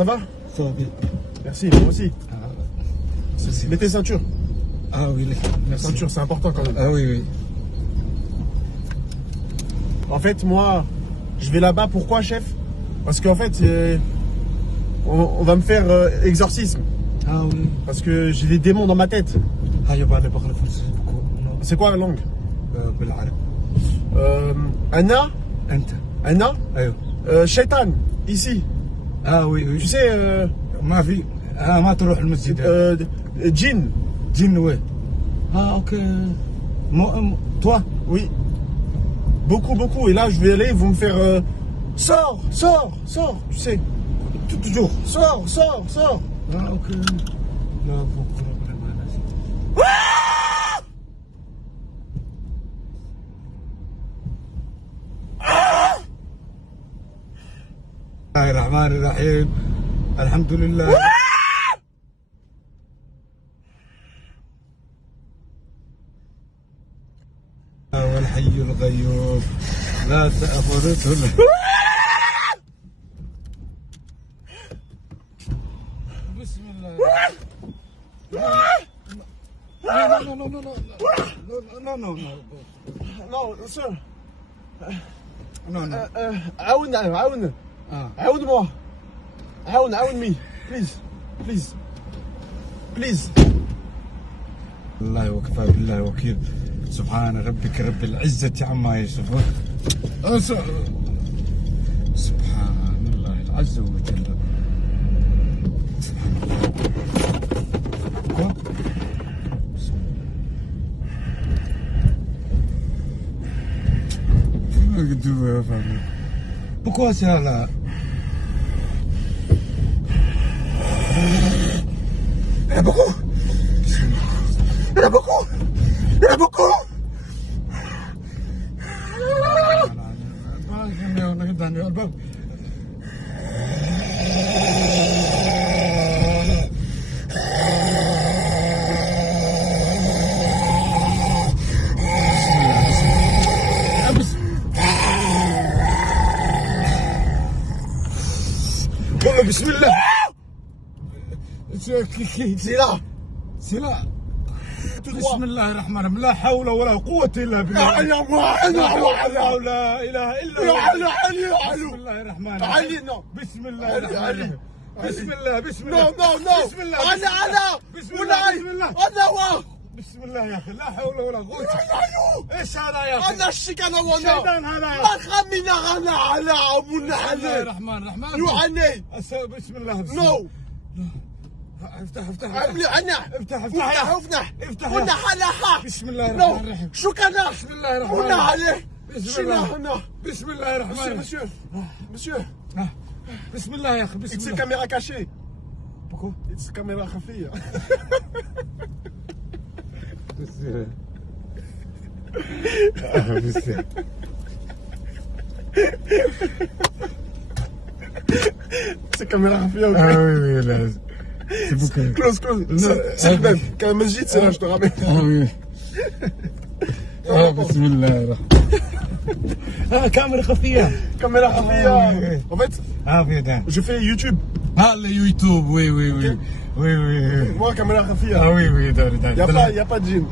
Ça va? Ça va bien. Merci, moi aussi. Ceci. Mets tes ceintures. Ah oui, La merci. ceinture, c'est important quand même. Ah oui, oui. En fait, moi, je vais là-bas. Pourquoi, chef? Parce qu'en fait, on va me faire exorcisme. Ah oui. Parce que j'ai des démons dans ma tête. Ah, يبغى بقرا فرنسي beaucoup. C'est quoi la langue? بالعربي. Anna? أنت. Anna? أيوه. Shaitan, ici. Ah oui, oui. Tu sais, ما في ما تروح المسجد. Djinn. جن وين؟ Ah ok. Toi? Oui. Beaucoup, beaucoup. Et là, je vais aller, ils vont me faire... Sors, sors, sors, tu sais. Toujours. Sors, sors, sors. Ah ok. لا بكره ما ناسي. بسم الله الرحمن الرحيم. الحمد لله. هو الحي القيوم لا تأخذته بسم الله. Non, sir. Non. عاون عاون-moi. عاون me. Please. الله وكفى بالله الوكيل. سبحان ربك رب العزة عما يصفون. سبحان الله عز وجل. سبحان الله. Pourquoi c'est là? Il y a beaucoup. الباب. بسم الله. C'est là. بسم الله الرحمن الرحيم. لا حول ولا قوة إلا بالله. لا إله إلا الله. بسم الله الرحمن الرحيم. بسم الله الرحمن الرحيم. بسم الله. بسم الله يا أخي. لا حول ولا قوة. إيش هذا يا أخي؟ أنا الشيطان وانا. شيطان هذا يا ما أخي. خمينا أنا على أبونا بسم الله عليه. الرحمن الرحيم. يوعني. بسم الله. نو. افتح قلنا حلاها. بسم الله الرحمن الرحيم. شو كان؟ بسم الله الرحمن قلنا الرحيم. عليه. بسم الله. بسم الله الرحمن الرحيم. Monsieur. بسم الله يا أخي. بسم It's a الله. caméra cachée. Pourquoi? It's a caméra خفية. C'est caméra خفية. Ah oui, là. C'est beaucoup. Close. C'est le même. Quand un masjid, c'est là, je te ramène. Ah oui. بسم الله. كاميرا خفية. Caméra خفية. En fait, bien. je fais YouTube. Ah, le YouTube, oui. Oui. Moi, caméra خفية. Ah oui, Y a pas de djinn.